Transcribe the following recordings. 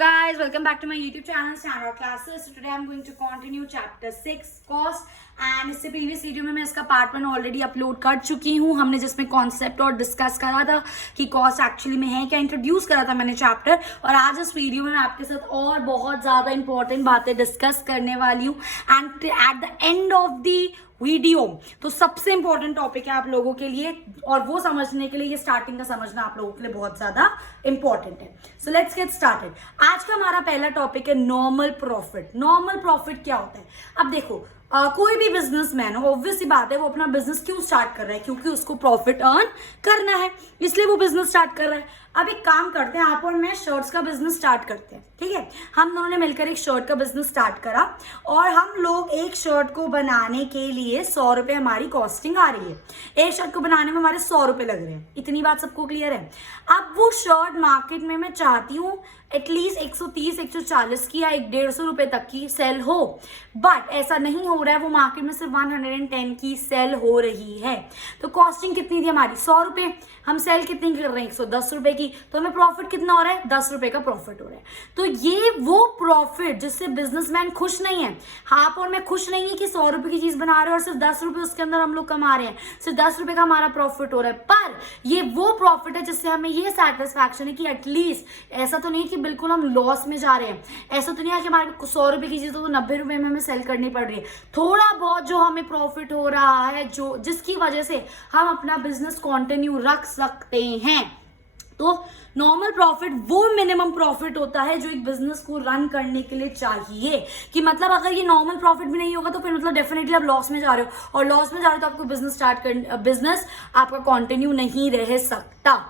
guys, welcome back to my YouTube channel Standard Classes. So today I'm going to continue chapter 6 cost and इससे previous video में मैं इसका part 1 already upload कर चुकी हूँ. हमने जिसमें कॉन्सेप्ट और डिस्कस करा था कि कॉस्ट एक्चुअली में है क्या, इंट्रोड्यूस करा था मैंने चैप्टर. और आज इस वीडियो में मैं आपके साथ और बहुत ज़्यादा इंपॉर्टेंट बातें डिस्कस करने वाली हूँ. And at the end of the video तो सबसे इंपॉर्टेंट टॉपिक है आप लोगों के लिए, और वो समझने के लिए ये स्टार्टिंग का समझना आप लोगों के लिए बहुत ज्यादा इंपॉर्टेंट है. So let's get started. आज का हमारा पहला टॉपिक है नॉर्मल प्रॉफिट. नॉर्मल प्रॉफिट क्या होता है? अब देखो, कोई भी बिजनेसमैन हो, ऑब्वियस सी बात है, वो अपना बिजनेस क्यों स्टार्ट कर रहा है? क्योंकि उसको प्रॉफिट अर्न करना है, इसलिए वो बिजनेस स्टार्ट कर रहा है. अब एक काम करते हैं, आप और मैं शर्ट्स का बिजनेस स्टार्ट करते हैं. ठीक है, हम दोनों ने मिलकर एक शर्ट का बिजनेस स्टार्ट करा और हम लोग एक शर्ट को बनाने के लिए 100 रुपए हमारी कॉस्टिंग आ रही है. एक शर्ट को बनाने में हमारे 100 रुपए लग रहे हैं. इतनी बात सबको क्लियर है? अब वो शर्ट मार्केट में मैं चाहती हूँ एटलीस्ट 130-140 की या 150 रुपए तक की सेल हो, बट ऐसा नहीं हो रहा है. वो मार्केट में सिर्फ 110 की सेल हो रही है. तो कॉस्टिंग कितनी थी हमारी? 100 रुपए. हम सेल कितनी कर रहे हैं? 110 रुपए की. तो हमें प्रॉफिट कितना हो रहा है? 10 रुपए का प्रॉफिट हो रहा है. तो ये वो प्रॉफिट जिससे बिजनेसमैन खुश नहीं है. आप और मैं खुश नहीं है कि 100 रुपए की चीज बना रहे हैं और सिर्फ 10 रुपए उसके अंदर हम लोग कमा रहे हैं. सिर्फ 10 रुपए का हमारा प्रॉफिट हो रहा है, पर ये वो प्रॉफिट है जिससे हमें ये सेटिस्फैक्शन है कि एटलीस्ट ऐसा तो नहीं कि बिल्कुल हम लॉस में जा रहे हैं. ऐसा तो नहीं है कि हमारे 100 रुपए की चीज तो 90 रुपए में हमें सेल करनी पड़ रही है. थोड़ा बहुत जो हमें प्रॉफिट हो रहा है, जो जिसकी वजह से हम अपना बिजनेस कंटिन्यू रख सकते हैं. तो नॉर्मल प्रॉफिट वो मिनिमम प्रॉफिट होता है जो एक बिजनेस को रन करने के लिए चाहिए. कि मतलब अगर ये नॉर्मल प्रॉफिट भी नहीं होगा तो फिर मतलब डेफिनेटली आप लॉस में जा रहे हो, और लॉस में जा रहे हो तो आपको बिजनेस आपका कंटिन्यू नहीं रह सकता.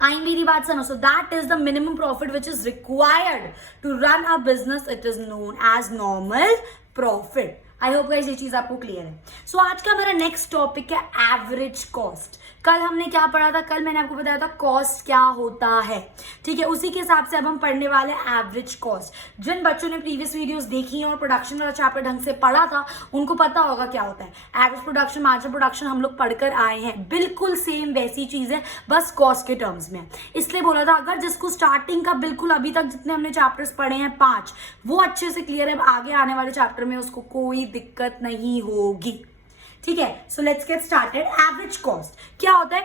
आई मेरी बात समझ. So that is the minimum profit which is required to run a business. It is known as normal profit. I hope guys ये चीज आपको क्लियर है. सो आज का हमारा नेक्स्ट टॉपिक है एवरेज कॉस्ट. कल हमने क्या पढ़ा था? कल मैंने आपको बताया था कॉस्ट क्या होता है. ठीक है, उसी के हिसाब से अब हम पढ़ने वाले एवरेज कॉस्ट. जिन बच्चों ने प्रीवियस वीडियोस देखी हैं और प्रोडक्शन वाला चैप्टर ढंग से पढ़ा था उनको पता होगा क्या होता है. एवरेज प्रोडक्शन, मार्जिनल प्रोडक्शन हम लोग पढ़कर आए हैं. बिल्कुल सेम वैसी चीज है, बस कॉस्ट के टर्म्स में. इसलिए बोला था अगर जिसको स्टार्टिंग का बिल्कुल अभी तक जितने हमने चैप्टर्स पढ़े हैं 5 वो अच्छे से क्लियर है, आगे आने वाले चैप्टर में उसको कोई दिक्कत नहीं होगी. ठीक है, so let's get started. Average cost क्या होता है?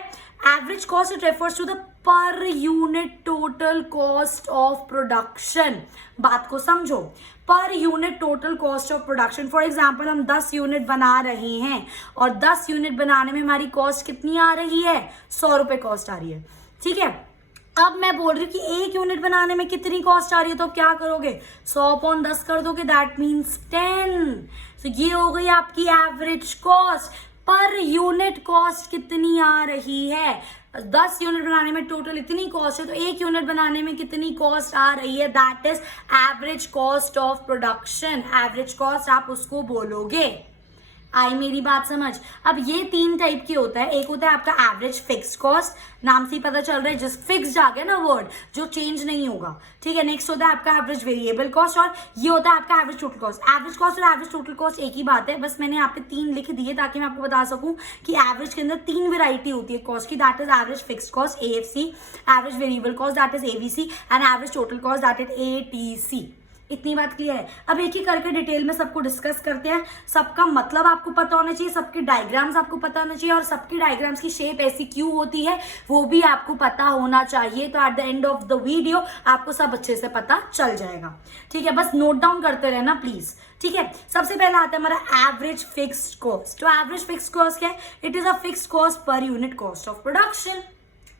Average cost it refers to the per unit total cost of production. बात को समझो. Per unit total cost of production. For example हम 10 यूनिट बना रहे हैं और 10 यूनिट बनाने में हमारी कॉस्ट कितनी आ रही है? 100 रुपए कॉस्ट आ रही है. ठीक है, अब मैं बोल रही हूँ कि एक यूनिट बनाने में कितनी कॉस्ट आ रही है, तो अब क्या करोगे? 100/10 कर दोगे, दैट मीन्स 10. तो ये हो गई आपकी average cost. Per unit cost कितनी आ रही है? 10 यूनिट बनाने में टोटल इतनी कॉस्ट है, तो एक यूनिट बनाने में कितनी कॉस्ट आ रही है? That is average cost of production. Average cost आप उसको बोलोगे. आई मेरी बात समझ. अब ये 3 टाइप की होता है. एक होता है आपका एवरेज फिक्स्ड कॉस्ट, नाम से ही पता चल रहा है जिस फिक्स्ड आ गया ना वर्ड, जो चेंज नहीं होगा. ठीक है, नेक्स्ट होता है आपका एवरेज वेरिएबल कॉस्ट, और ये होता है आपका average total cost. Average cost और एवरेज टोटल कॉस्ट एक ही बात है, बस मैंने यहाँ पे 3 लिख दिए ताकि मैं आपको बता सकूं कि एवरेज के अंदर 3 वेराइटी होती है कॉस्ट की. That is average fixed cost AFC, average variable cost that is AVC, and average total cost that is ATC. इतनी बात क्लियर है? अब एक ही करके डिटेल में सबको डिस्कस करते हैं. सबका मतलब आपको पता होना चाहिए, सबके डायग्राम्स आपको पता होना चाहिए, और सबकी डायग्राम्स की शेप ऐसी क्यों होती है वो भी आपको पता होना चाहिए. तो at the end of the video आपको सब अच्छे से पता चल जाएगा. ठीक है, बस नोट डाउन करते रहना प्लीज. ठीक है, सबसे पहला आता है हमारा एवरेज फिक्स्ड कॉस्ट. तो एवरेज फिक्स्ड कॉस्ट क्या है? It is a fixed cost per unit cost of production.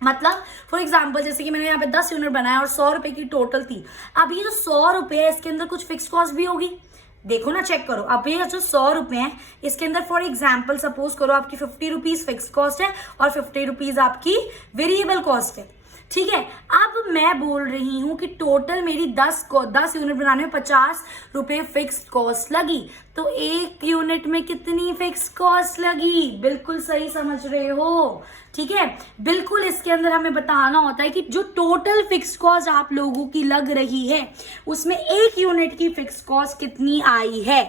मतलब फॉर एग्जाम्पल जैसे कि मैंने यहाँ पे 10 यूनिट बनाया और 100 रुपए की टोटल थी. अब ये जो 100 रुपए है इसके अंदर कुछ फिक्स कॉस्ट भी होगी. देखो ना, चेक करो. अब ये जो 100 रुपए है इसके अंदर फॉर एग्जाम्पल सपोज करो आपकी 50 रुपीज फिक्स कॉस्ट है और 50 रुपीज आपकी वेरिएबल कॉस्ट है. ठीक है, अब मैं बोल रही हूं कि टोटल मेरी 10 यूनिट बनाने में 50 रुपए फिक्स कॉस्ट लगी. तो एक यूनिट में कितनी फिक्स कॉस्ट लगी? बिल्कुल सही समझ रहे हो. ठीक है, बिल्कुल इसके अंदर हमें बताना होता है कि जो टोटल फिक्स कॉस्ट आप लोगों की लग रही है उसमें एक यूनिट की फिक्स कॉस्ट कितनी आई है.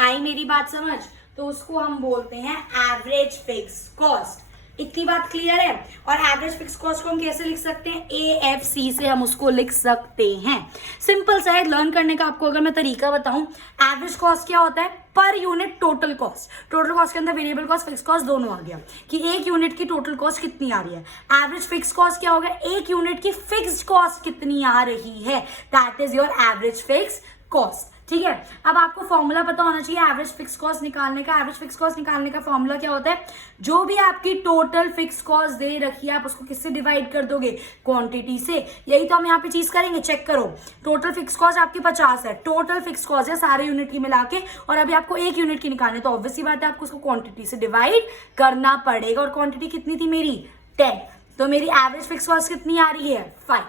आई मेरी बात समझ. तो उसको हम बोलते हैं एवरेज फिक्स कॉस्ट. इतनी बात क्लियर है। और एवरेज फिक्स कॉस्ट को हम कैसे लिख सकते हैं, AFC से हम उसको लिख सकते हैं। सिंपल सा है, लर्न करने का आपको अगर मैं तरीका बताऊं, एवरेज कॉस्ट क्या होता है, per unit total cost. Total cost के अंदर वेरिएबल कॉस्ट फिक्स कॉस्ट दोनों आ गया कि एक यूनिट की टोटल कॉस्ट कितनी आ रही है। एवरेज फिक्स कॉस्ट क्या होगा, एक यूनिट की फिक्स्ड कॉस्ट कितनी आ रही है, that is your average fix cost. ठीक है, अब आपको फॉर्मूला पता होना चाहिए एवरेज फिक्स कॉस्ट निकालने का। एवरेज फिक्स कॉस्ट निकालने का फॉर्मूला क्या होता है, जो भी आपकी टोटल फिक्स कॉस्ट दे रखी है आप उसको किससे डिवाइड कर दोगे, क्वांटिटी से। यही तो हम यहाँ पे चीज करेंगे, चेक करो। टोटल फिक्स कॉस्ट आपकी 50 है, टोटल फिक्स कॉस्ट है सारे यूनिट की मिला के, और अभी आपको एक यूनिट की निकालनी, तो ऑब्वियसली बात है आपको उसको क्वांटिटी से डिवाइड करना पड़ेगा। और क्वांटिटी कितनी थी मेरी, 10, तो मेरी एवरेज फिक्स कॉस्ट कितनी आ रही है, 5।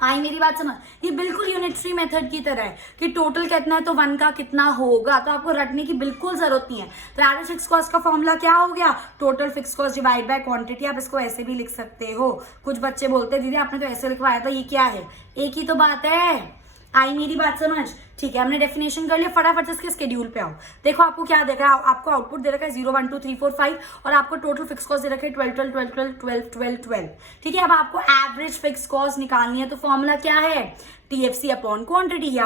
आई मेरी बात समझ, ये बिल्कुल यूनिटरी मेथड की तरह है कि टोटल कितना है तो 1 का कितना होगा, तो आपको रटने की बिल्कुल जरूरत नहीं है। तो एवरेज फिक्स कॉस्ट का फॉर्मूला क्या हो गया, total fix cost divide by quantity. आप इसको ऐसे भी लिख सकते हो। कुछ बच्चे बोलते हैं दीदी आपने तो ऐसे लिखवाया था, ये क्या है, एक ही तो बात है। आई मेरी बात समझ, ठीक है, हमने डेफिनेशन कर लिया। फटाफट से इसके शेड्यूल पे आओ। देखो आपको क्या दे रखा है, आपको आउटपुट दे रखा है 0 1 2 3 4 5, और आपको टोटल फिक्स कॉस्ट दे रखा है 12 12 12 12 12 12 12। ठीक है, अब आपको एवरेज फिक्स कॉस्ट निकालनी है, तो फॉर्मूला क्या है, TFC अपॉन क्वांटिटी,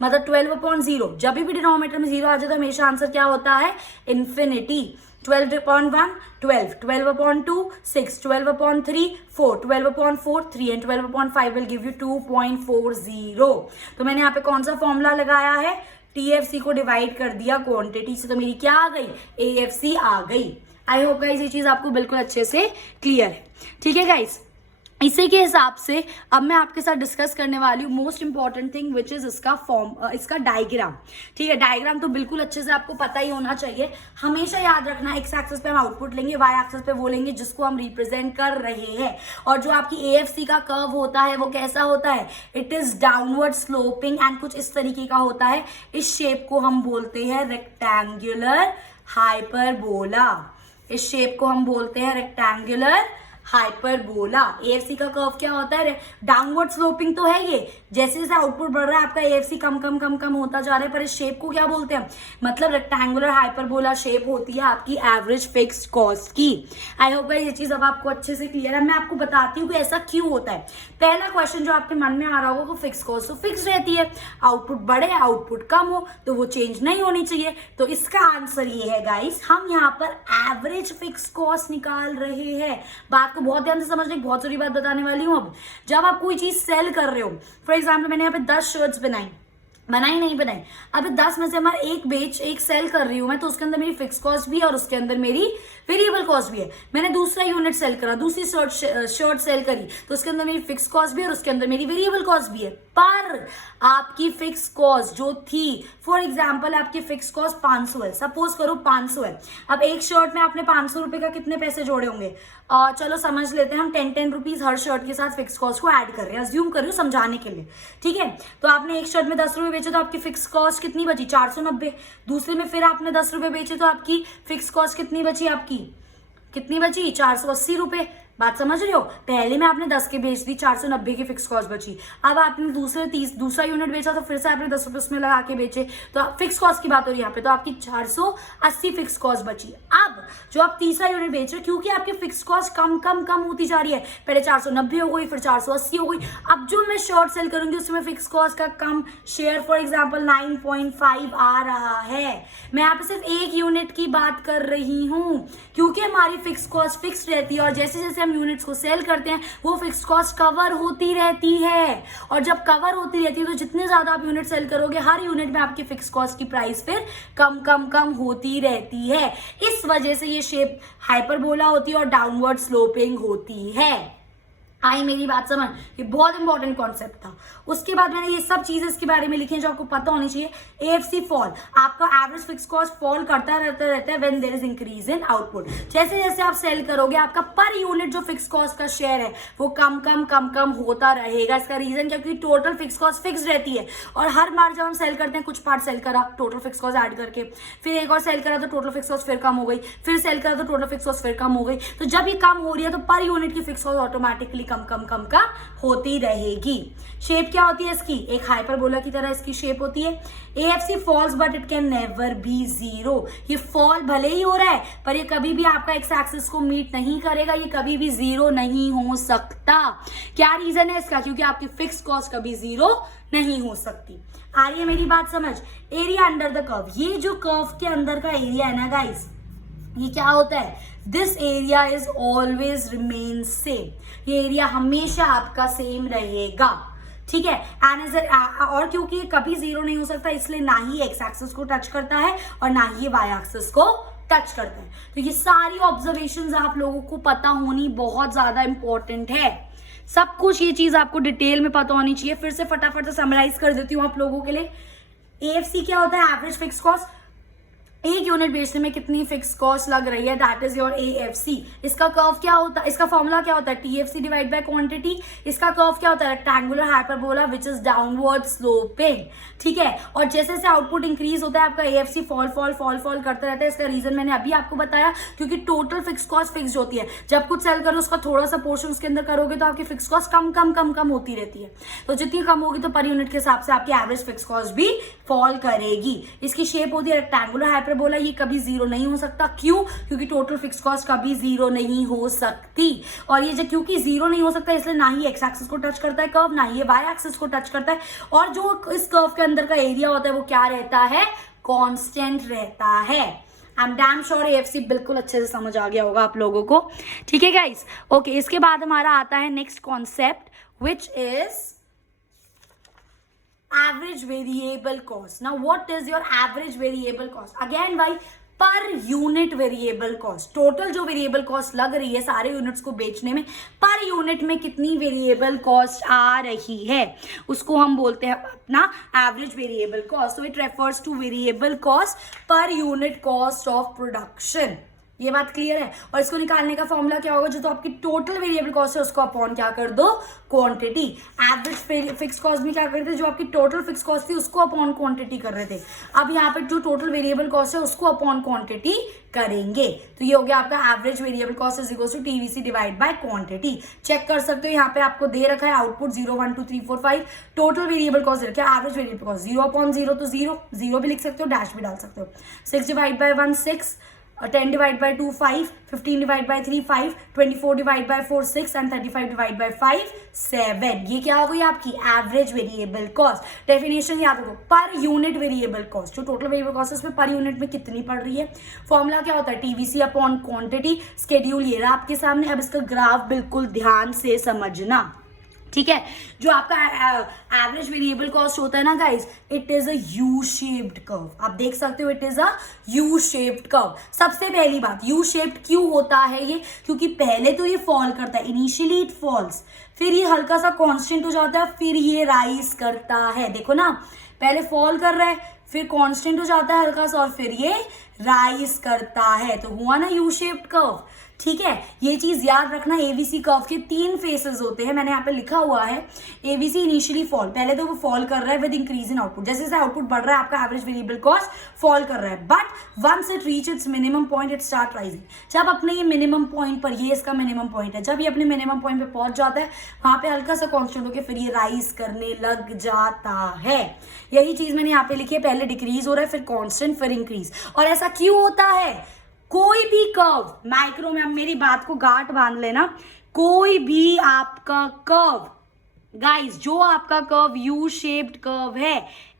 मतलब 12/0। जब भी डिनोमिनेटर में 0 आ जाए तो हमेशा आंसर क्या होता है, infinity. 12/1 12, 12/2 6, 12/3 4, 12/4 3 and 12/5 will give you 2.40। तो मैंने यहाँ पे कौन सा फॉर्मूला लगाया है, TFC को डिवाइड कर दिया क्वांटिटी से, तो मेरी क्या आ गई, AFC आ गई। आई होप गाइस ये चीज आपको बिल्कुल अच्छे से क्लियर है। ठीक है गाइस, इसी के हिसाब से अब मैं आपके साथ डिस्कस करने वाली हूँ most important thing which is इसका डायग्राम। ठीक है, डायग्राम तो बिल्कुल अच्छे से आपको पता ही होना चाहिए। हमेशा याद रखना, एक्स एक्सिस पे हम आउटपुट लेंगे, वाई एक्सिस पे वो लेंगे जिसको हम रिप्रेजेंट कर रहे हैं। और जो आपकी AFC का कर्व होता है वो कैसा होता है, it is downward sloping and कुछ इस तरीके का होता है। इस शेप को हम बोलते हैं रेक्टेंगुलर हाइपरबोला। इस शेप को हम बोलते हैं रेक्टेंगुलर हाइपरबोला। AFC का कर्व क्या होता है, डाउनवर्ड स्लोपिंग तो है ये, जैसे जैसे आउटपुट बढ़ रहा है आपका AFC कम कम कम कम होता जा रहा है, पर इस शेप को क्या बोलते हैं, मतलब रेक्टेंगुलर हाइपरबोला शेप होती है आपकी एवरेज फिक्स्ड कॉस्ट की। आई होप ये चीज अब आपको अच्छे से क्लियर है। मैं आपको बताती हूँ कि ऐसा क्यों होता है। पहला क्वेश्चन जो आपके मन में आ रहा होगा वो फिक्स कॉस्ट तो फिक्स रहती है, आउटपुट बढ़े आउटपुट कम हो तो वो चेंज नहीं होनी चाहिए। तो इसका आंसर ये है गाइस, हम यहाँ पर एवरेज फिक्स कॉस्ट निकाल रहे हैं। बात को बहुत ध्यान से समझने की बहुत सारी बात बताने वाली हूँ। अब जब आप कोई चीज सेल कर रहे हो, फॉर एग्जाम्पल मैंने यहाँ पे 10 शर्ट्स बनाई, अब 10 में से हमारा एक सेल कर रही हूँ मैं, तो उसके अंदर मेरी फिक्स कॉस्ट भी है और उसके अंदर मेरी वेरिएबल कॉस्ट भी है। मैंने दूसरा यूनिट सेल करा, दूसरी शर्ट सेल करी, तो उसके अंदर मेरी फिक्स कॉस्ट भी है और उसके अंदर मेरी वेरिएबल कॉस्ट भी है। पर आपकी फिक्स कॉस्ट जो थी, फॉर एग्जाम्पल आपकी फिक्स कॉस्ट 500 है, सपोज करो 500 है। अब एक शर्ट में आपने 500 रुपए का कितने पैसे जोड़े होंगे, चलो समझ लेते हैं हम 10 रुपीज हर शर्ट के साथ फिक्स कॉस्ट को ऐड कर रहे हैं, अज्यूम कर रही हूँ समझाने के लिए। ठीक है, तो आपने एक शर्ट में 10 रुपए बेचे तो आपकी फिक्स कॉस्ट कितनी बची, 490। दूसरे में फिर आपने 10 रुपए बेचे तो आपकी फिक्स कॉस्ट कितनी बची, आपकी कितनी बची, 480 रुपए। बात समझ रहे हो, पहले में आपने 10 के बेच दी, 490 की फिक्स कॉस्ट बची। अब आपने दूसरा यूनिट बेचा तो फिर से आपने 10 रुपए उसमें लगा के बेचे, तो फिक्स कॉस्ट की बात हो रही है यहाँ पे, तो आपकी 480 फिक्स कॉस्ट बची। अब जो आप तीसरा यूनिट बेच रहे हो, क्योंकि आपकी फिक्स कॉस्ट कम कम कम होती जा रही है, पहले 490 हो गई, फिर 480 हो गई। अब जो मैं शॉर्ट सेल करूंगी उसमें फिक्स कॉस्ट का कम शेयर, फॉर एग्जाम्पल 9.5 आ रहा है। मैं यहाँ पे सिर्फ एक यूनिट की बात कर रही हूँ, क्योंकि हमारी फिक्स कॉस्ट फिक्स रहती है और जैसे जैसे यूनिट्स को सेल करते हैं वो फिक्स कॉस्ट कवर होती रहती है। और जब कवर होती रहती है तो जितने ज्यादा आप यूनिट सेल करोगे, हर यूनिट में आपकी फिक्स कॉस्ट की प्राइस फिर कम कम कम होती रहती है। इस वजह से ये शेप हाइपरबोला होती है और डाउनवर्ड स्लोपिंग होती है। आई मेरी बात समझ, ये बहुत इंपॉर्टेंट कॉन्सेप्ट था। उसके बाद मैंने ये सब चीजें इसके बारे में लिखी हैं जो आपको पता होनी चाहिए। AFC फॉल, आपका एवरेज फिक्स कॉस्ट फॉल करता रहता है when there is increase in output. जैसे जैसे आप सेल करोगे आपका पर यूनिट जो फिक्स कॉस्ट का शेयर है वो कम कम कम कम होता रहेगा। इसका रीजन क्योंकि टोटल फिक्स कॉस्ट फिक्स रहती है और हर बार जब हम सेल करते हैं, कुछ पार्ट सेल करा टोटल फिक्स कॉस्ट ऐड करके, फिर एक और सेल करा तो टोटल फिक्स कॉस्ट फिर कम हो गई, फिर सेल करा तो टोटल फिक्स कॉस्ट फिर कम हो गई। तो जब ये कम हो रही है तो पर यूनिट की फिक्स कॉस्ट ऑटोमेटिकली कम कम कम कम होती रहेगी। शेप क्या होती है इसकी, एक हाइपरबोला की तरह इसकी शेप होती है। AFC falls but it can never be zero, ये फॉल भले ही हो रहा है पर ये कभी भी आपका एक्स एक्सिस को मीट नहीं करेगा, ये कभी भी जीरो नहीं हो सकता। क्या रीजन है इसका, क्योंकि आपकी फिक्स कॉस्ट कभी जीरो नहीं हो सकती। आ रही है मेरी बात समझ। एरिया अंडर द कर्व, ये जो कर्व के अंदर का एरिया है ना गाइस, ये क्या होता है, this area is always remain same, ये एरिया हमेशा आपका सेम रहेगा, ठीक है। और क्योंकि ये कभी जीरो नहीं हो सकता इसलिए ना ही एक्स एक्सिस को टच करता है और ना ही वाई एक्सिस को टच करता है। तो ये सारी ऑब्जर्वेशंस आप लोगों को पता होनी बहुत ज्यादा इंपॉर्टेंट है। सब कुछ ये चीज आपको डिटेल में पता होनी चाहिए। फिर से फटाफट से समराइज कर देती हूँ आप लोगों के लिए। AFC क्या होता है, एवरेज फिक्स कॉस्ट, एक यूनिट बेचने में कितनी फिक्स कॉस्ट लग रही है, दैट इज योर AFC। इसका कर्व क्या होता है, इसका फॉर्मूला क्या होता है, TFC डिवाइड बाय क्वांटिटी। इसका कर्व क्या होता है, rectangular hyperbola which is downward sloping, ठीक है। और जैसे जैसे आउटपुट इंक्रीज होता है आपका AFC fall fall fall fall करता रहता है। इसका रीजन मैंने अभी आपको बताया, क्योंकि टोटल फिक्स कॉस्ट फिक्स होती है। जब कुछ सेल करो उसका थोड़ा सा पोर्शन उसके अंदर करोगे तो आपकी फिक्स कॉस्ट कम कम कम कम होती रहती है। तो जितनी कम होगी तो पर यूनिट के हिसाब से आपकी एवरेज फिक्स कॉस्ट भी फॉल करेगी। इसकी शेप होती है रेक्टेंगुलर हाइपरबोला, ये कभी जीरो नहीं हो सकता। क्यों, क्योंकि टोटल फिक्स कॉस्ट कभी जीरो नहीं हो सकती। और ये जो क्योंकि जीरो नहीं हो सकता इसलिए ना ही एक्स एक्सिस को टच करता है कर्व, ना ही ये वाई एक्सिस को टच करता है। और जो इस कर्व के अंदर का एरिया होता है वो क्या रहता है, कांस्टेंट रहता है। I am damn sure AFC बिल्कुल अच्छे से समझ आ गया होगा आप लोगों को, ठीक है गाइस। ओके, इसके बाद हमारा आता है next concept which is average variable cost. Now what is your average variable cost? Again why, पर यूनिट वेरिएबल कॉस्ट, टोटल जो वेरिएबल कॉस्ट लग रही है सारे यूनिट्स को बेचने में, पर यूनिट में कितनी वेरिएबल कॉस्ट आ रही है उसको हम बोलते हैं अपना average variable cost. So it refers two variable cost per unit cost of production. ये बात क्लियर है। और इसको निकालने का फॉर्मूला क्या होगा, जो तो आपकी टोटल वेरिएबल कॉस्ट है उसको अपॉन क्या कर दो, क्वांटिटी। एवरेज फिक्स कॉस्ट में क्या करते थे, जो आपकी टोटल फिक्स कॉस्ट थी उसको अपॉन क्वांटिटी कर रहे थे। अब यहाँ पे जो टोटल वेरिएबल कॉस्ट है उसको अपॉन क्वांटिटी करेंगे। तो ये हो गया आपका average variable cost is equal to TVC divide by quantity. Check कर सकते हो, यहाँ पे आपको दे रखा है आउटपुट 0 1 2 3 4 5, टोटल वेरिएबल कॉस्ट रखा है, एवरेज वेरिएबल कॉस्ट 0/0 तो 0 भी लिख सकते हो, डैश भी डाल सकते हो। 6 divide by 1 6, 10 divide by 2 5, 15 divide by 3 5, 24 divide by 4 6 and 35 divide by 5 7। ये क्या हो गई आपकी एवरेज वेरिएबल कॉस्ट। डेफिनेशन याद रखो, पर यूनिट वेरिएबल कॉस्ट, जो टोटल वेरिएबल कॉस्ट है उसमें पर यूनिट में कितनी पड़ रही है। फॉर्मूला क्या होता है, TVC अपॉन क्वांटिटी। स्केड्यूल ये रहा आपके सामने। अब इसका ग्राफ बिल्कुल ध्यान से समझना, ठीक है। जो आपका एवरेज वेरिएबल कॉस्ट होता है ना guys, it is a U shaped curve. आप देख सकते हो it is a U shaped curve. सबसे पहली बात, यू शेप्ड क्यों होता है ये, क्योंकि पहले तो ये फॉल करता है, इनिशियली इट फॉल्स, फिर ये हल्का सा कांस्टेंट हो जाता है, फिर ये राइज करता है। देखो ना, पहले फॉल कर रहा है, फिर कांस्टेंट हो जाता है हल्का सा, और फिर ये राइज करता है। तो हुआ ना यू शेप्ड कर्व, ठीक है। ये चीज याद रखना, एबीसी कर्व के 3 फेसेस होते हैं, मैंने यहाँ पे लिखा हुआ है। एबीसी इनिशियली फॉल, पहले तो वो फॉल कर रहा है विद इंक्रीज इन आउटपुट, जैसे जैसे आउटपुट बढ़ रहा है आपका एवरेज वेरिएबल कॉस्ट फॉल कर रहा है, but once it reach its minimum point it start rising. जब अपने ये मिनिमम पॉइंट पर, ये इसका मिनिमम पॉइंट है, जब ये अपने मिनिमम पॉइंट पे पहुंच जाता है वहां पे हल्का सा कॉन्स्टेंट होकर फिर ये राइज करने लग जाता है। यही चीज मैंने यहाँ पे लिखी है, पहले डिक्रीज हो रहा है, फिर कॉन्स्टेंट, फिर इंक्रीज। और ऐसा क्यों होता है, कोई भी कर्व, माइक्रो में, अब मेरी बात को गांठ बांध लेना, कोई भी आपका कर्व गाइस, जो आपका कर्व यू शेप्ड कर्व है,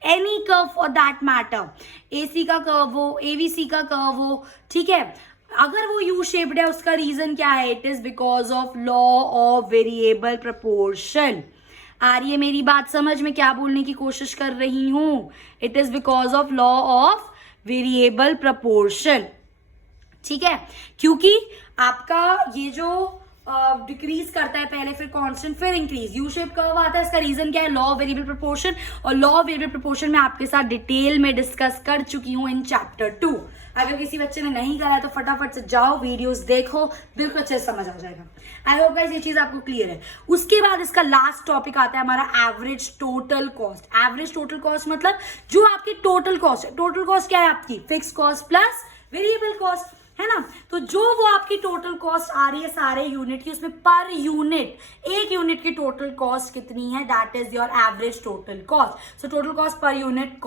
any curve for that matter, AC का कर्व हो, एवीसी का कर्व हो, ठीक है, अगर वो यू शेप्ड है उसका रीजन क्या है, it is because of law of variable proportion. आ रही है मेरी बात समझ में, क्या बोलने की कोशिश कर रही हूं, it is because of law of variable proportion, ठीक है। क्योंकि आपका ये जो डिक्रीज करता है पहले, फिर कांस्टेंट, फिर इंक्रीज, यू शेप कर्व आता है, इसका रीजन क्या है, लॉ ऑफ वेरिएबल प्रपोर्शन। और लॉ ऑफ वेरिएबल प्रपोर्शन मैं आपके साथ डिटेल में डिस्कस कर चुकी हूं इन चैप्टर 2। अगर किसी बच्चे ने नहीं करा है तो फटाफट से जाओ, वीडियोस देखो, बिल्कुल अच्छे से समझ आ जाएगा। आई होप गाइस ये चीज आपको क्लियर है। उसके बाद इसका लास्ट टॉपिक आता है हमारा average total cost. Average total cost मतलब जो आपकी टोटल कॉस्ट है। टोटल कॉस्ट क्या है आपकी, fix cost plus variable cost, है ना। तो जो वो आपकी टोटल कॉस्ट आ रही है सारे यूनिट की, उसमें पर यूनिट एक यूनिट की टोटल कॉस्ट कितनी है, that is your average total cost. So total cost per unit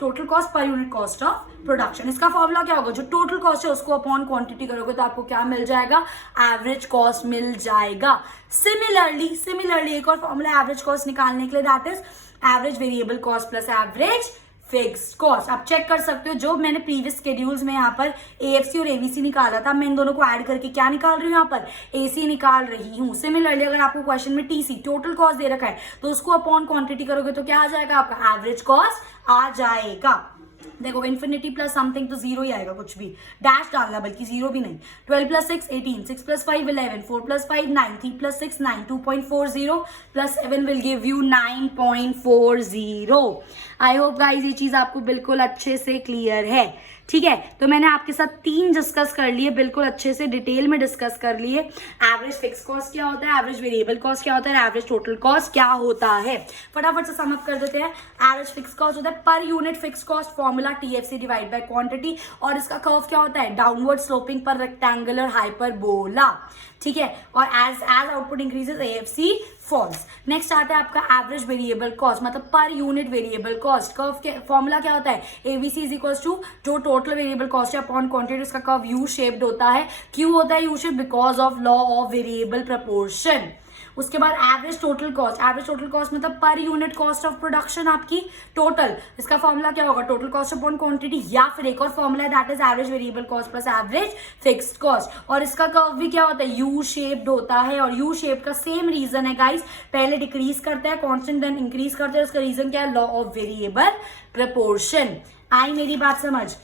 total cost per unit cost of production. इसका फॉर्मूला क्या होगा, जो टोटल कॉस्ट है उसको अपॉन क्वांटिटी करोगे तो आपको क्या मिल जाएगा, एवरेज कॉस्ट मिल जाएगा। सिमिलरली एक और फॉर्मूला एवरेज कॉस्ट निकालने के लिए, that is average variable cost plus average fixed cost. आप चेक कर सकते हो, जो मैंने प्रीवियस स्केड्यूल्स में यहाँ पर एएफसी और एवीसी निकाला था, मैं इन दोनों को ऐड करके क्या निकाल रही हूँ, यहाँ पर एसी निकाल रही हूँ। सिमिलरली अगर आपको क्वेश्चन में टीसी टोटल कॉस्ट दे रखा है तो उसको अपॉन क्वांटिटी करोगे तो क्या आ जाएगा, आपका एवरेज कॉस्ट आ जाएगा। देखो इन्फिनिटी प्लस समथिंग तो जीरो ही आएगा, कुछ भी डैश डालना, बल्कि जीरो भी नहीं। 12 plus 6 18, 6 plus 5 11, 4 plus 5 9, 3 plus 6 9, 2.40 plus 7 will give you 9.40। I hope guys ये चीज आपको बिल्कुल अच्छे से क्लियर है। ठीक है, तो मैंने आपके साथ 3 डिस्कस कर लिए, बिल्कुल अच्छे से डिटेल में डिस्कस कर लिए। एवरेज फिक्स कॉस्ट क्या होता है, एवरेज वेरिएबल कॉस्ट क्या होता है, एवरेज टोटल कॉस्ट क्या होता है। फटाफट से सम अप कर देते हैं। एवरेज फिक्स कॉस्ट होता है per unit fix cost, formula TFC divide by quantity, और इसका कर्व क्या होता है, डाउनवर्ड स्लोपिंग पर रेक्टेंगुलर हाइपरबोला। ठीक है, और as output increases AFC falls. Next आता है आपका एवरेज वेरिएबल कॉस्ट, मतलब per unit variable cost. Curve के फॉर्मूला क्या होता है, एवीसी इज इक्वल्स टू जो टोटल वेरिएबल कॉस्ट है अपॉन क्वांटिटी, उसका कर्व यू शेप्ड होता है। क्यों होता है U shape, because of law of variable proportion. उसके बाद एवरेज टोटल कॉस्ट मतलब per unit cost of production आपकी टोटल। इसका फॉर्मूला क्या होगा, टोटल कॉस्ट अपॉन क्वांटिटी, या फिर एक और फॉर्मूला है that is average variable cost plus average fixed cost. और इसका कर्व भी क्या होता है, यू शेप्ड होता है। और यू शेप का सेम रीजन है गाइस, पहले डिक्रीज करता है कांस्टेंट, देन इंक्रीज करता है। उसका रीजन क्या है, लॉ ऑफ वेरिएबल प्रपोर्शन। आई मेरी बात समझ।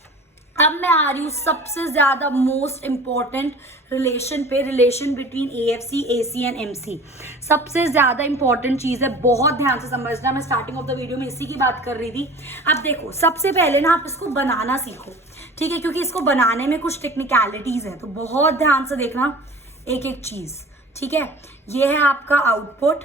अब मैं आ रही हूँ सबसे ज्यादा मोस्ट इंपॉर्टेंट रिलेशन पे, relation between AFC AC and MC. सबसे ज्यादा इंपॉर्टेंट चीज है, बहुत ध्यान से समझना। मैं स्टार्टिंग ऑफ द वीडियो में इसी की बात कर रही थी। अब देखो सबसे पहले ना आप इसको बनाना सीखो, ठीक है, क्योंकि इसको बनाने में कुछ टेक्निकलिटीज है, तो बहुत ध्यान से देखना एक एक चीज। ठीक है, ये है आपका आउटपुट,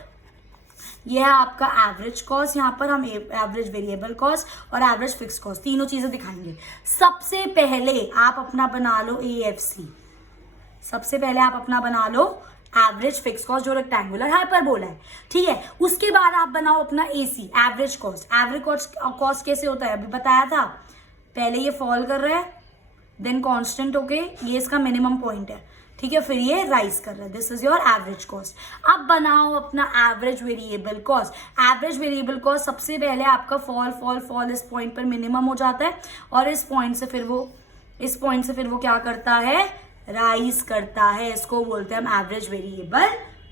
ये है आपका एवरेज कॉस्ट, यहाँ पर हम एवरेज वेरिएबल कॉस्ट और एवरेज फिक्स कॉस्ट तीनों चीजें दिखाएंगे। सबसे पहले आप अपना बना लो एएफसी, सबसे पहले आप अपना बना लो एवरेज फिक्स कॉस्ट जो रेक्टेंगुलर हाइपरबोला है। ठीक है, उसके बाद आप बनाओ अपना AC average cost. Average cost कैसे होता है, अभी बताया था, पहले ये फॉल कर रहा है, देन कांस्टेंट होके ये इसका मिनिमम पॉइंट है। ठीक है, फिर ये राइज कर रहा है, this is your average cost. अब बनाओ अपना average variable cost. Average variable cost सबसे पहले आपका फॉल इस पॉइंट पर मिनिमम हो जाता है, और इस पॉइंट से फिर वो क्या करता है, राइज करता है। इसको बोलते हैं हम एवरेज वेरिएबल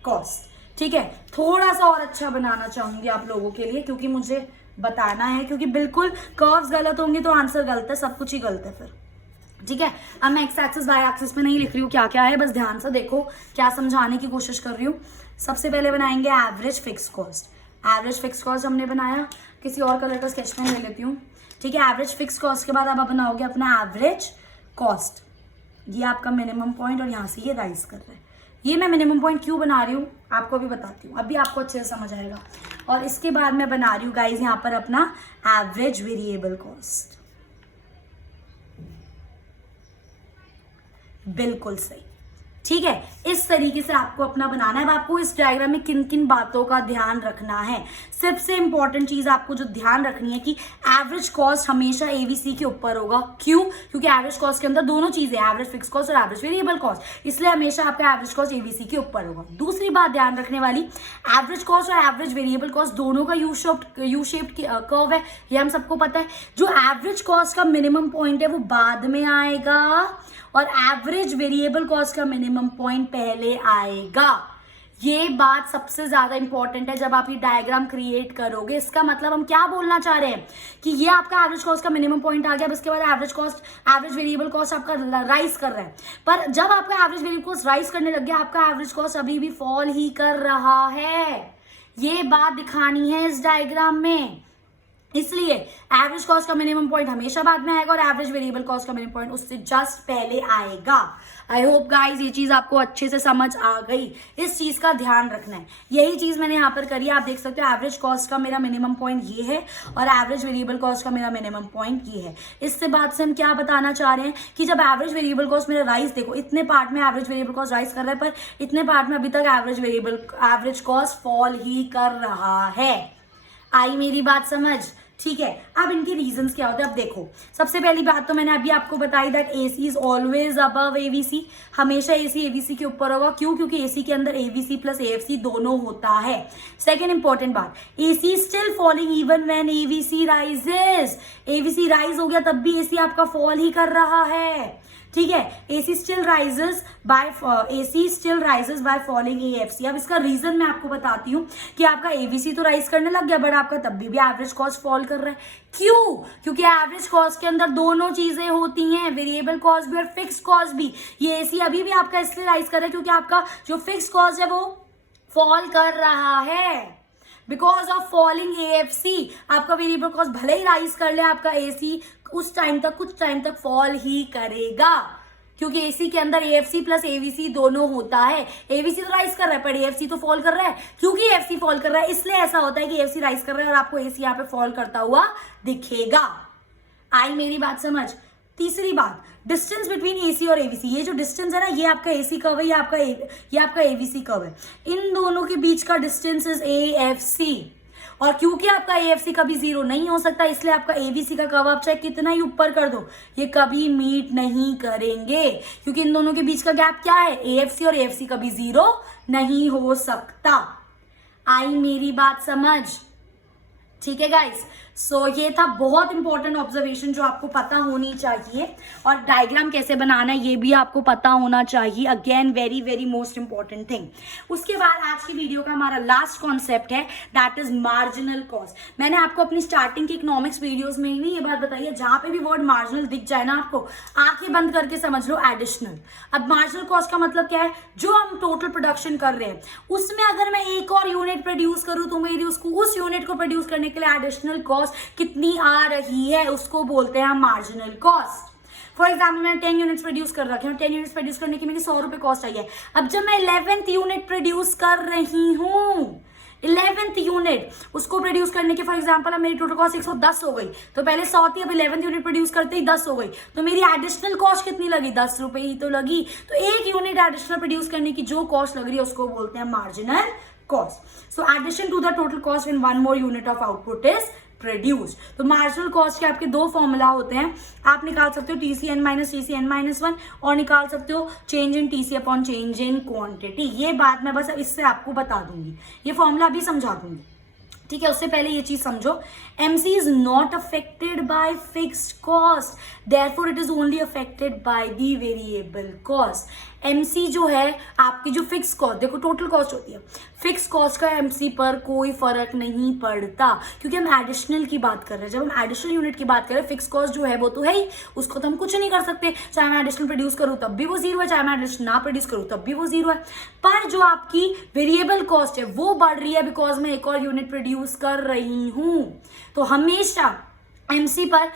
कॉस्ट। ठीक है, थोड़ा सा और अच्छा बनाना चाहूंगी आप लोगों के लिए, क्योंकि मुझे बताना है, क्योंकि बिल्कुल कर्व्स गलत होंगे तो आंसर गलत है, सब कुछ ही गलत है फिर। ठीक है, अब मैं एक्स एक्सिस वाई एक्सिस में नहीं लिख रही हूँ क्या क्या है, बस ध्यान से देखो क्या समझाने की कोशिश कर रही हूँ। सबसे पहले बनाएंगे average fix cost. Average fix cost हमने बनाया, किसी और कलर का स्केच पेन ले लेती हूँ। ठीक है, एवरेज फिक्स कॉस्ट के बाद आप बनाओगे अपना एवरेज कॉस्ट। ये आपका मिनिमम पॉइंट, और यहाँ से ये राइज कर रहा है। ये मैं मिनिमम पॉइंट क्यों बना रही हूँ आपको अभी बताती हूँ, अभी आपको अच्छे से समझ आएगा। और इसके बाद मैं बना रही हूँ गाइज यहाँ पर अपना एवरेज वेरिएबल कॉस्ट। बिल्कुल सही। ठीक है, इस तरीके से आपको अपना बनाना है। अब आपको इस डायग्राम में किन किन बातों का ध्यान रखना है, सबसे इंपॉर्टेंट चीज आपको जो ध्यान रखनी है कि एवरेज कॉस्ट हमेशा एवीसी के ऊपर होगा। क्यों, क्योंकि एवरेज कॉस्ट के अंदर दोनों चीजें, एवरेज फिक्स कॉस्ट और एवरेज वेरिएबल कॉस्ट, इसलिए हमेशा आपका एवरेज कॉस्ट एवीसी के ऊपर होगा। दूसरी बात ध्यान रखने वाली, एवरेज कॉस्ट और एवरेज वेरिएबल कॉस्ट दोनों का यू शेप्ड कर्व है, ये हम सबको पता है। जो एवरेज कॉस्ट का मिनिमम पॉइंट है वो बाद में आएगा, और एवरेज वेरिएबल कॉस्ट का मिनिमम पॉइंट पहले आएगा। ये बात सबसे ज्यादा इंपॉर्टेंट है जब आप ये डायग्राम क्रिएट करोगे। इसका मतलब हम क्या बोलना चाह रहे हैं कि ये आपका एवरेज कॉस्ट का मिनिमम पॉइंट आ गया, अब इसके बाद एवरेज वेरिएबल कॉस्ट आपका राइज कर रहा है। पर जब आपका एवरेज वेरिएबल कॉस्ट राइज करने लग गया, आपका एवरेज कॉस्ट अभी भी फॉल ही कर रहा है। ये बात दिखानी है इस डायग्राम में। इसलिए एवरेज कॉस्ट का मिनिमम पॉइंट हमेशा बाद में आएगा और एवरेज वेरिएबल कॉस्ट का मिनिमम पॉइंट उससे जस्ट पहले आएगा। आई होप गाइज ये चीज आपको अच्छे से समझ आ गई। इस चीज का ध्यान रखना है, यही चीज मैंने यहाँ पर करी है। आप देख सकते हो एवरेज कॉस्ट का मेरा मिनिमम पॉइंट ये है और एवरेज वेरिएबल कॉस्ट का मेरा मिनिमम पॉइंट ये है। इससे बात से हम क्या बताना चाह रहे हैं कि जब एवरेज वेरिएबल कॉस्ट मेरा राइज, देखो इतने पार्ट में एवरेज वेरिएबल कॉस्ट राइज कर रहा है, पर इतने पार्ट में अभी तक एवरेज कॉस्ट फॉल ही कर रहा है। आई मेरी बात समझ? ठीक है, अब इनके रीजंस क्या होते हैं। अब देखो, सबसे पहली बात तो मैंने अभी आपको बताई that AC is always above AVC, हमेशा एसी एवीसी के ऊपर होगा। क्यों? क्योंकि एसी के अंदर एवीसी प्लस एएफसी दोनों होता है। सेकेंड इंपॉर्टेंट बात, AC still falling even when AVC rises, AVC rise हो गया तब भी एसी आपका फॉल ही कर रहा है। ठीक है, AC still rises by falling AFC। अब इसका रीजन मैं आपको बताती हूँ कि आपका ABC तो राइज करने लग गया बट आपका तब भी एवरेज कॉस्ट फॉल कर रहा है। क्यों? क्योंकि एवरेज कॉस्ट के अंदर दोनों चीजें होती हैं, वेरिएबल कॉस्ट भी और फिक्स कॉस्ट भी। ये AC अभी भी आपका इसलिए राइज कर रहा है क्योंकि आपका जो फिक्स कॉस्ट है वो फॉल कर रहा है। बिकॉज ऑफ फॉलिंग AFC आपका वेरिएबल कॉस्ट भले ही राइज कर ले, आपका AC उस टाइम तक कुछ टाइम तक फॉल ही करेगा क्योंकि AC के अंदर AFC प्लस AVC दोनों होता है। AVC तो राइज कर रहा है पर AFC तो फॉल कर रहा है। क्योंकि AFC फॉल कर रहा है इसलिए ऐसा होता है कि AFC राइज कर रहा है और आपको AC यहाँ पे फॉल करता हुआ दिखेगा। आई मेरी बात समझ? तीसरी बात, डिस्टेंस बिटवीन AC और AVC, ये जो डिस्टेंस है ना, ये आपका AC कर्व है, ये आपका AVC कर्व है। इन दोनों के बीच का डिस्टेंस इज AFC और क्योंकि आपका AFC कभी जीरो नहीं हो सकता इसलिए आपका AVC का कर्व आप चाहे कितना ही ऊपर कर दो ये कभी मीट नहीं करेंगे क्योंकि इन दोनों के बीच का गैप क्या है? AFC और AFC कभी जीरो नहीं हो सकता। आई मेरी बात समझ? ठीक है गाइस, सो ये था बहुत इंपॉर्टेंट ऑब्जर्वेशन जो आपको पता होनी चाहिए और डायग्राम कैसे बनाना है ये भी आपको पता होना चाहिए। Again very very most important thing. उसके बाद आज की वीडियो का हमारा लास्ट कॉन्सेप्ट है दैट इज मार्जिनल कॉस्ट। मैंने आपको अपनी स्टार्टिंग के इकोनॉमिक्स वीडियोस में भी ये बात बताई है, जहां पे भी वर्ड मार्जिनल दिख जाए ना आपको आंखें बंद करके समझ लो एडिशनल। अब मार्जिनल कॉस्ट का मतलब क्या है? जो हम टोटल प्रोडक्शन कर रहे हैं उसमें अगर मैं एक और यूनिट प्रोड्यूस करूं तो मेरी उसको उस यूनिट को प्रोड्यूस करने के लिए एडिशनल कॉस्ट कितनी आ रही है उसको बोलते हैं मार्जिनल कॉस्ट। फॉर एग्जाम्पल मैंने 10 यूनिट्स प्रोड्यूस कर रखे हैं, 10 यूनिट्स प्रोड्यूस करने की मेरी 100 रुपए कॉस्ट आई है। अब जब मैं 11th यूनिट प्रोड्यूस कर रही हूँ, 11th यूनिट उसको प्रोड्यूस करने के फॉर एग्जांपल अब मेरी टोटल कॉस्ट 110 हो गई, तो पहले 100 थी, अब 11th यूनिट प्रोड्यूस करते ही 10 हो गई, तो मेरी एडिशनल कॉस्ट कितनी लगी? 10 रुपए ही तो लगी। तो एक यूनिट एडिशनल प्रोड्यूस करने की जो कॉस्ट लग रही है उसको बोलते हैं marginal cost. So addition to the total cost when one more unit of output is produce. तो मार्जिनल कॉस्ट के आपके दो फॉर्मूला होते हैं, आप निकाल सकते हो TCN माइनस TCN माइनस 1 और निकाल सकते हो change in TC upon change in quantity. ये बात मैं बस इससे आपको बता दूंगी, ये फॉर्मूला भी समझा दूंगी। ठीक है, उससे पहले ये चीज समझो, MC is not affected by fixed cost, therefore it is only affected by the variable cost. MC जो है आपकी जो फिक्स कॉस्ट, देखो टोटल कॉस्ट होती है, फिक्स कॉस्ट का MC पर कोई फर्क नहीं पड़ता क्योंकि हम एडिशनल की बात कर रहे हैं। जब हम एडिशनल यूनिट की बात कर रहे हैं फिक्स कॉस्ट जो है वो तो है ही, उसको तो हम कुछ नहीं कर सकते, चाहे मैं एडिशनल प्रोड्यूस करूँ तब भी वो जीरो है, चाहे मैं एडिशनल ना प्रोड्यूस करूँ तब भी वो जीरो है। पर जो आपकी वेरिएबल कॉस्ट है वो बढ़ रही है बिकॉज मैं एक और यूनिट प्रोड्यूस कर रही हूँ। तो हमेशा MC पर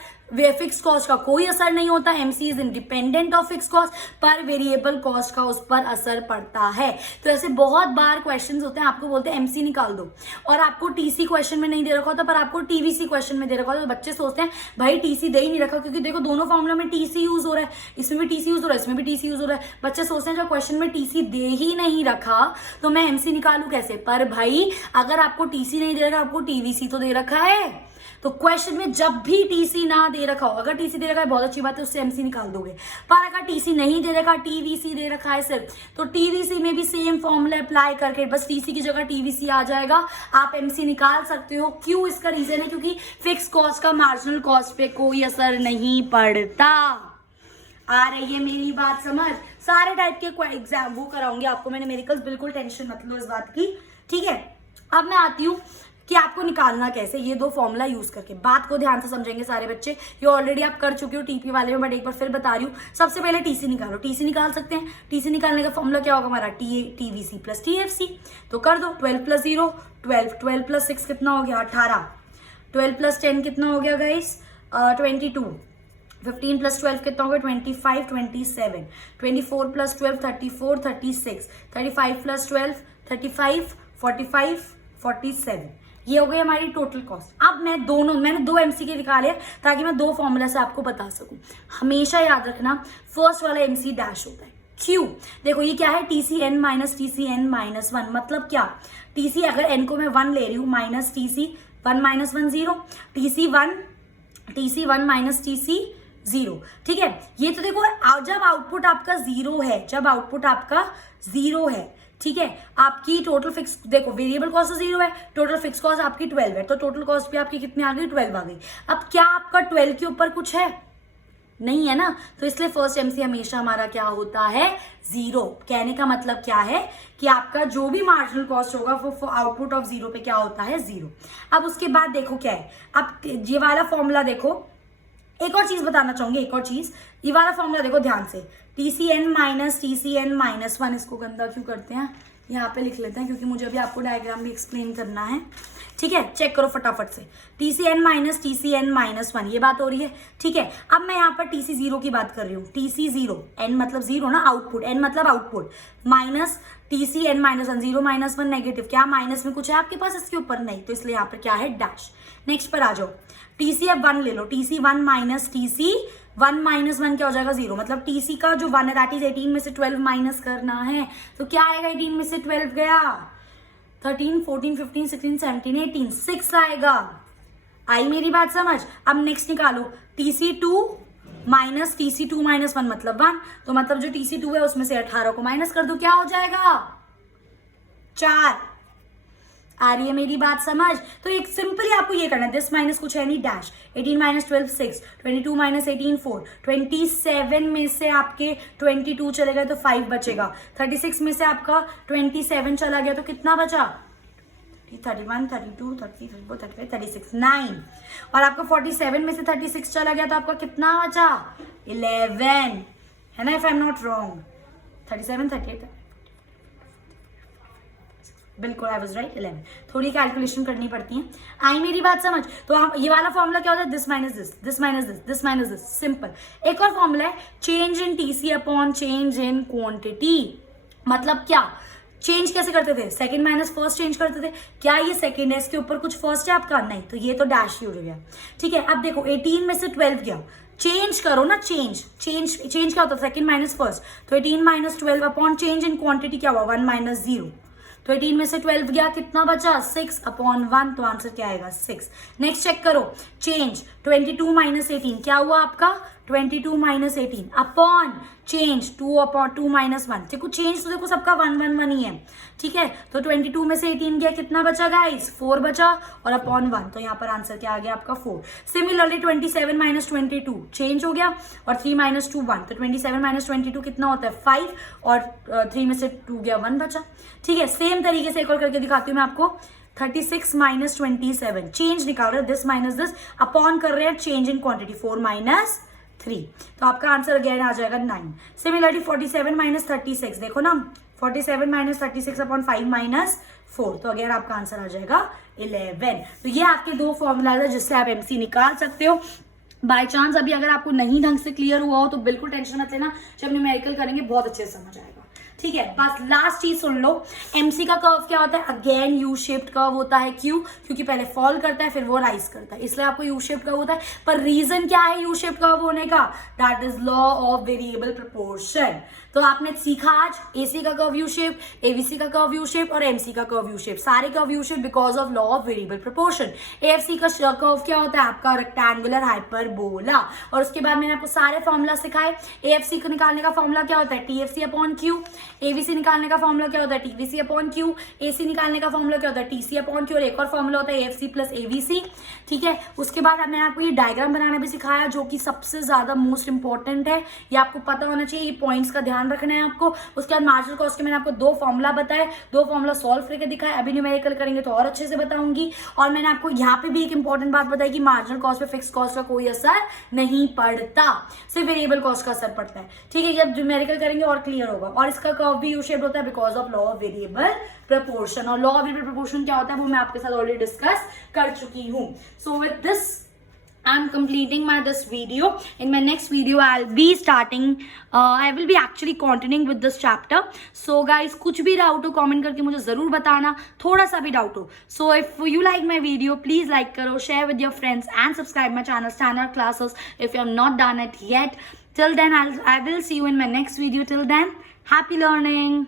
फिक्स कॉस्ट का कोई असर नहीं होता, MC is independent of fix cost, पर वेरिएबल कॉस्ट का उस पर असर पड़ता है। तो ऐसे बहुत बार क्वेश्चंस होते हैं, आपको बोलते हैं MC निकाल दो और आपको TC क्वेश्चन में नहीं दे रखा होता पर आपको TVC क्वेश्चन में दे रखा होता, तो बच्चे सोचते हैं भाई TC दे ही नहीं रखा क्योंकि देखो दोनों फॉर्मूला में TC यूज हो रहा है, इसमें भी TC यूज हो रहा है, इसमें भी TC यूज हो रहा है। बच्चे सोचते हैं जब क्वेश्चन में TC दे ही नहीं रखा तो मैं MC निकालू कैसे? पर भाई अगर आपको TC नहीं दे रखा, आपको TVC तो दे रखा है। तो क्वेश्चन में जब भी TC ना दे रखा हो, अगर TC दे रखा है बहुत अच्छी बात है, उससे MC निकाल दोगे, पर अगर TC नहीं दे रखा, TVC दे रखा है सिर्फ, तो TVC में भी सेम फॉर्मूला अप्लाई करके बस TC की जगह TVC आ जाएगा, आप MC निकाल सकते हो। क्यों? इसका रीजन है क्योंकि फिक्स कॉस्ट का मार्जिनल कॉस्ट पे कोई असर नहीं पड़ता। आ रही है मेरी बात समझ? सारे टाइप के एग्जाम वो कराऊंगी आपको मैं, न्यूमेरिकल्स, बिल्कुल टेंशन मत लो इस बात की। ठीक है, अब मैं आती हूँ कि आपको निकालना कैसे, ये दो फॉर्मूला यूज करके। बात को ध्यान से समझेंगे सारे बच्चे, ये ऑलरेडी आप कर चुके हो TP वाले में, बट एक बार फिर बता रही हूँ। सबसे पहले TC निकालो, TC निकाल सकते हैं। TC निकालने का फॉर्मूला क्या होगा हमारा? TVC plus TFC। तो कर दो 12 प्लस 0 12, 12 प्लस 6 कितना हो गया? 18। 12 प्लस 10 कितना हो गया गाइस? 22। 15 प्लस 12 कितना हो गया? 25, 27। 24 प्लस 12 34, 36। 35 प्लस 12 35, 45, 47। ये हो गई हमारी टोटल कॉस्ट। अब मैंने दो एमसी के निकाले ताकि मैं दो फॉर्मूला से आपको बता सकूं। हमेशा याद रखना फर्स्ट वाला एमसी डैश होता है। क्यों? देखो ये क्या है? TCN minus TCN minus 1। मतलब क्या? TC अगर n को मैं 1 ले रही हूँ minus TC 1 minus 1 0, TC 1 minus TC 0। ठीक है, ये तो देखो जब आउटपुट आपका जीरो है, ठीक है, आपकी टोटल फिक्स देखो वेरिएबल कॉस्ट 0 है, टोटल फिक्स कॉस्ट आपकी 12 है, तो टोटल कॉस्ट भी आपकी कितनी आ गई? 12 आ गई। अब क्या आपका 12 के ऊपर कुछ है? नहीं है ना, तो इसलिए फर्स्ट एमसी हमेशा हमारा क्या होता है? 0। कहने का मतलब क्या है कि आपका जो भी मार्जिनल कॉस्ट होगा वो आउटपुट ऑफ 0 पे क्या होता है? 0। अब उसके बाद देखो क्या है, अब ये वाला फॉर्मूला देखो। एक और चीज बताना चाहूंगी, एक और चीज, ये वाला फॉर्मूला देखो ध्यान से। TCN माइनस TCN माइनस 1, इसको गंदा क्यों करते हैं? यहाँ पे लिख लेते हैं क्योंकि मुझे अभी आपको डायग्राम भी एक्सप्लेन करना है। ठीक है, चेक करो फटाफट से। TCN माइनस TCN माइनस 1, ये बात हो रही है। ठीक है, अब मैं यहाँ पर TC 0 की बात कर रही हूँ। TC 0, N मतलब 0 ना, आउटपुट, N मतलब output, minus TCN minus 1, 0 minus 1 negative. क्या माइनस में कुछ है आपके पास इसके ऊपर? नहीं, तो इसलिए यहाँ पर क्या है? डैश। नेक्स्ट पर आ जाओ, TC अब 1 ले लो। TC 1 माइनस TC 1 माइनस 1 क्या हो जाएगा? 0। मतलब TC का जो 1 है दैट इज 18 में से 12 माइनस करना है, तो क्या आएगा? 18 में से 12 गया, 13, 14, 15, 16, 17, 18, 6 आएगा। आई मेरी बात समझ? अब नेक्स्ट निकालो, TC2 माइनस TC2 माइनस 1 मतलब 1, तो मतलब जो TC2 है उसमें से 18 को माइनस कर दो, क्या हो जाएगा? 4। आ रही है मेरी बात समझ? तो एक सिंपली आपको ये करना है, दिस माइनस कुछ है नहीं, डैश। 18 माइनस 12 6, 22 माइनस 18 4, 27 में से आपके 22 चले गए तो 5 बचेगा, 36 में से आपका 27 चला गया तो कितना बचा? 31, 32, 33, 34, 35, 36, 9। और आपका 47 में से 36 चला गया तो आपका कितना बचा? 11, है ना, if I am not wrong. 37, 38, बिल्कुल आई वाज राइट, 11। थोड़ी कैलकुलेशन करनी पड़ती है। आई मेरी बात समझ? तो हम ये वाला फॉर्मूला क्या होता है? This minus this, this minus this, this minus this, simple. एक और फॉर्मूला है change in TC upon change in quantity. मतलब क्या? चेंज कैसे करते थे? सेकंड माइनस फर्स्ट चेंज करते थे। क्या ये सेकंड है, इसके ऊपर कुछ फर्स्ट है आपका? नहीं, तो ये तो डैश ही हो गया। ठीक है, अब देखो 18 में से 12 गया, चेंज करो ना, चेंज क्या होता है? सेकंड माइनस फर्स्ट, तो 18 minus 12 upon change in quantity क्या हुआ? 1 माइनस 0। तो 18 में से 12 गया, कितना बचा? 6 अपॉन 1, तो आंसर क्या आएगा? 6। नेक्स्ट चेक करो, चेंज 22 माइनस 18 क्या हुआ आपका? 22 minus 18 upon change 2 upon 2 minus 1। देखो चेंज तो देखो सबका 1 1 1 ही है। ठीक है, तो 22 में से 18 गया, कितना बचा गाइस? 4 बचा, और अपॉन 1, तो यहाँ पर आंसर क्या आ गया आपका? 4। सिमिलरली 27 माइनस 22 चेंज हो गया, और 3 माइनस 2 1, तो 27 माइनस 22 कितना होता है? 5, और 3 में से 2 गया, 1 बचा। ठीक है, सेम तरीके से एक और करके दिखाती हूँ मैं आपको। 36 माइनस 27 चेंज निकाल रहे हैं, दिस माइनस दिस, अपॉन कर रहे हैं चेंज इन क्वांटिटी, 4 माइनस 3, तो आपका आंसर अगेन आ जाएगा 9। सिमिलरली 47 माइनस 36 देखो ना, 47 माइनस 36 अपॉन 5 माइनस 4, तो अगेन आपका आंसर आ जाएगा 11। तो ये आपके दो फॉर्मूला है जिससे आप एमसी निकाल सकते हो। बाय चांस अभी अगर आपको नहीं ढंग से क्लियर हुआ हो तो बिल्कुल टेंशन मत लेना, जब न्यूमेरिकल करेंगे बहुत अच्छे से समझ आएगा। ठीक है, बस लास्ट चीज सुन लो, एमसी का कर्व क्या होता है? अगेन यू शेप्ड कर्व होता है। क्यों? क्योंकि पहले फॉल करता है फिर वो राइज करता है, इसलिए आपको यू शेप्ड कर्व होता है। पर रीजन क्या है यू शेप्ड कर्व होने का? That is law of variable proportion. तो आपने सीखा आज एसी का कर्व यू शेप, एबीसी का कर्व यू शेप और एमसी का कर्व यू शेप, सारे curve U shape because of law of variable proportion. AFC का कर्व क्या होता है? आपका रेक्टेंगुलर हाइपरबोला। और उसके बाद मैंने आपको सारे फॉर्मूला सिखाए। एएफसी को निकालने का फॉर्मूला क्या होता है? TFC upon Q. एबीसी निकालने का फॉर्मूला क्या होता है? TVC upon Q. एसी निकालने का फॉर्मूला क्या होता है? TC upon Q. और एक और फॉर्मूला होता है एएफसी प्लस एबीसी। ठीक है, उसके बाद मैंने आपको ये डायग्राम बनाना भी सिखाया जो कि सबसे ज्यादा मोस्ट इंपॉर्टेंट है, ये आपको पता होना चाहिए, ये पॉइंट्स का ध्यान रखना है आपको। उसके बाद मार्जिनल कॉस्ट के मैंने आपको दो फॉर्मूला बताए, दो फॉर्मूला सॉल्व करके दिखाया। अभी न्यूमेरिकल करेंगे तो और अच्छे से बताऊंगी। और मैंने आपको यहाँ पे भी एक इंपॉर्टेंट बात बताई कि मार्जिनल कॉस्ट पे फिक्स कॉस्ट का कोई असर नहीं पड़ता, सिर्फ वेरिएबल कॉस्ट का असर पड़ता है। ठीक है, जब न्यूमेरिकल करेंगे और क्लियर होगा। और इसका कर्व भी यू शेप्ड होता है because of law of variable proportion. और लॉ ऑफ वेरिएबल प्रपोर्शन क्या होता है वो मैं आपके साथ ऑलरेडी डिस्कस कर चुकी हूँ. So with this I'm completing this video. In my next video I'll be starting I will be actually continuing with this chapter. So guys, कुछ भी डाउट हो कमेंट करके मुझे ज़रूर बताना, थोड़ा सा भी डाउट हो. So if you like my video, please like करो, share with your friends and subscribe my channel Standard Classes if you have not done it yet. Till then I will see you in my next video. Till then, happy learning.